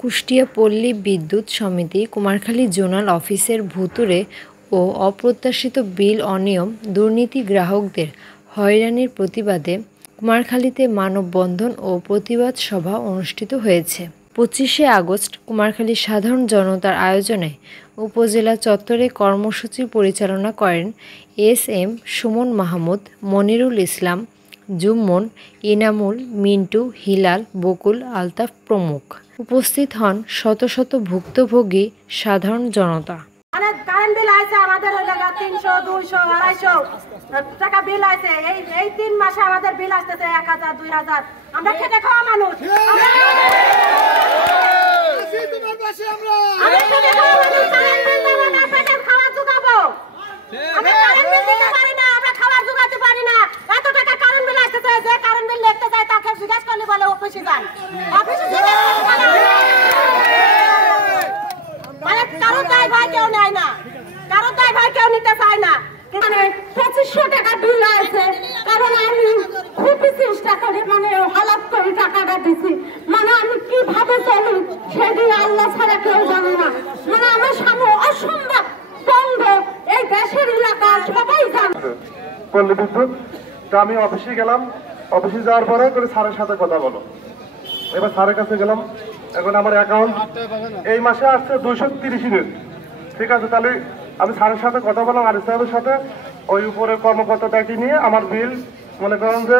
কুষ্টিয়া পল্লী বিদ্যুৎ সমিতি কুমারখালী জোনাল অফিসের ভুতুড়ে ও অপ্রত্যাশিত বিল অনিয়ম দুর্নীতি গ্রাহকদের হয়রানির প্রতিবাদে কুমারখালীতে মানববন্ধন ও প্রতিবাদ সভা অনুষ্ঠিত হয়েছে। 25শে আগস্ট কুমারখালী সাধারণ জনতার আয়োজনে উপজেলা চত্বরে কর্মসূচি পরিচালনা করেন এস.এম. সুমন মাহমুদ, মনিরুল ইসলাম, জুম্মন, ইনামুল, মিন্টু, হিলাল, বকুল, আলতাফ প্রমুখ। উপস্থিত হন শত শত ভুক্তভোগী সাধারণ জনতা। কারেন্ট বিল আছে আমাদের 300, 200, 250 টাকা বিল আছে। এই 3 মাসে আমাদের বিল আসতেছে 1000, 2000। আমরা খেটে খাওয়া মানুষ। কারো দায় ভাই কেউ নেয় না, কারো দায় ভাই কেউ নিতে চায় না। 2500 টাকা বিল আছে, কারণ আমি খুবই চেষ্টা করি, হালাত করে টাকাটা দিছি। আমি কিভাবে চলি সেটি আল্লাহ ছাড়া কেউ জানে না। আমার সামনে অসম্ভব বন্ধ, এই দেশের এলাকা সবাই জানে। পল্লী বিদ্যুৎ আমি অফিসে গেলাম, অফিসে যাওয়ার পরে স্যারের সাথে কথা বলো। এবার স্যারের কাছে গেলাম, এখন আমার অ্যাকাউন্ট এই মাসে আসছে 230 ইউনিট। ঠিক আছে, তাহলে আমি স্যারের সাথে কথা বললাম, আরিফ সাহেবের সাথে। ওই উপরে কর্মকর্তাটাকে নিয়ে আমার বিল মনে করেন যে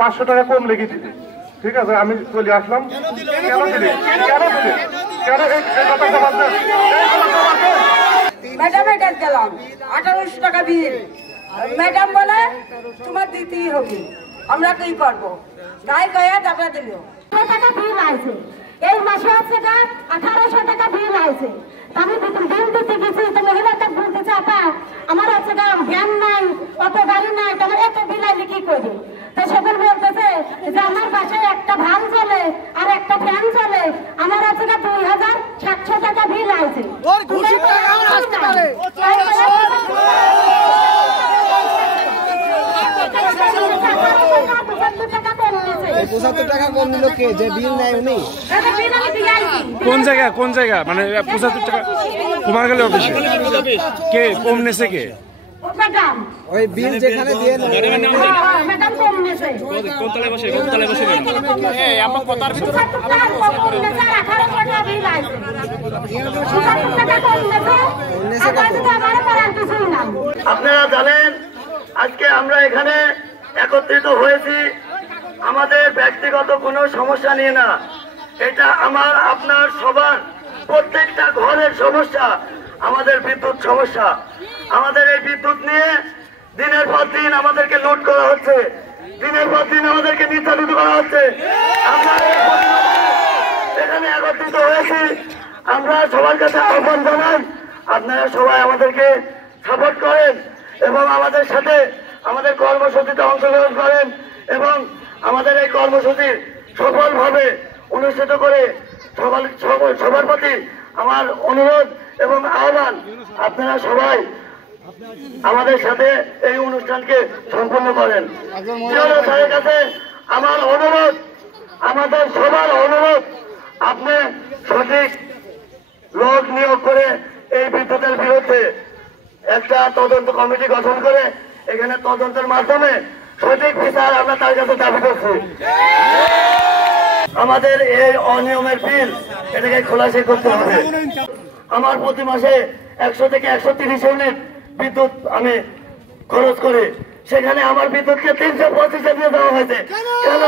500 টাকা কম লেগে দিতে। ঠিক আছে, আমি চলে আসলাম। কেন দিলে কেন এই কথা জবাব দেন? ম্যাডামের কাছে গেলাম, 1800 টাকা বিল। ম্যাডাম বলে তোমার দিতেই হবে, আমরা কি করবো? গায়ে গায়ে টাকা দিল। টাকা বিল আছে এই মাসে, হচ্ছে 1800 টাকা বিল আছে। আমি বিল দিতে গেছি, তো মহিলাটা বলতেছে আপা আমার হচ্ছে জ্ঞান নাই, অত গাড়ি নাই, তোমার এত বিল আইলে কি করি? তো সকল বলতেছে যে আমার বাসায় একটা ভাল চলে আর একটা ফ্যান চলে, আমার হচ্ছে 2700 টাকা বিল আছে। 75 টাকা কম নিল কে? যে বিল নেয় উনি? কোন জায়গা মানে 75 টাকা কুমারখালী অফিসে কে কম নেছে? কে ওই বিল যেখানে দিয়ে আপনারা জানেন আজকে আমরা এখানে একত্রিত হয়েছি আমাদের ব্যক্তিগত কোনো সমস্যা নিয়ে না। এটা আমার আপনার সবার প্রত্যেকটা ঘরের সমস্যা, আমাদের বিদ্যুৎ সমস্যা। আমাদের এই বিদ্যুৎ নিয়ে দিনের পর দিন আমাদেরকে লুট করা হচ্ছে, দিনের পর দিন আমাদেরকে নির্যাতিত করা হচ্ছে। আমরা এখানে একত্রিত হয়েছি, আমরা সবার কাছে আহ্বান জানাই আপনারা সবাই আমাদেরকে সাপোর্ট করেন এবং আমাদের সাথে আমাদের কর্মসূচিতে অংশগ্রহণ করেন এবং আমাদের এই কর্মসূচি সফলভাবে অনুষ্ঠিত করে সবার প্রতি আমার অনুরোধ এবং আহ্বান, আপনারা সবাই আমাদের সাথে এই অনুষ্ঠানকে সম্পন্ন করেন। স্যারের কাছে আমার অনুরোধ, আমাদের সবার অনুরোধ, আপনি সঠিক লোক নিয়োগ করে এই বিদ্যুতের বিরুদ্ধে একটা তদন্ত কমিটি গঠন করে এখানে তদন্তের মাধ্যমে সঠিক বিচার আমরা তার কাছে দাবি করছি। আমাদের এই অনিয়মের বিল এটাকে খোলাসা করতে হবে। আমার প্রতি মাসে 100 থেকে 130 ইউনিট বিদ্যুৎ আমি খরচ করে, সেখানে আমার বিদ্যুৎকে 325 দিয়ে দেওয়া হয়েছে। কেন?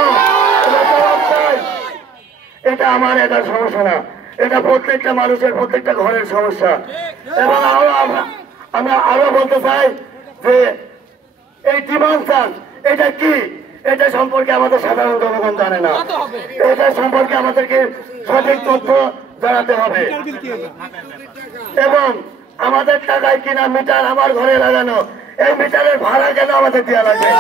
এটা আমার একার সমস্যা না, এটা প্রত্যেকটা মানুষের, প্রত্যেকটা ঘরের সমস্যা। এবং আমরা আরো বলতে চাই যে এই ডিমান্ড চার্জ এটা কি, এটা সম্পর্কে আমাদের সাধারণ জনগণ জানে না। এটা সম্পর্কে আমাদেরকে সঠিক তথ্য জানাতে হবে এবং আমাদের টাকায় কিনা মিটার আমার ঘরে লাগানো, এই মিটারের ভাড়া কেন আমাদের দেওয়া লাগবে?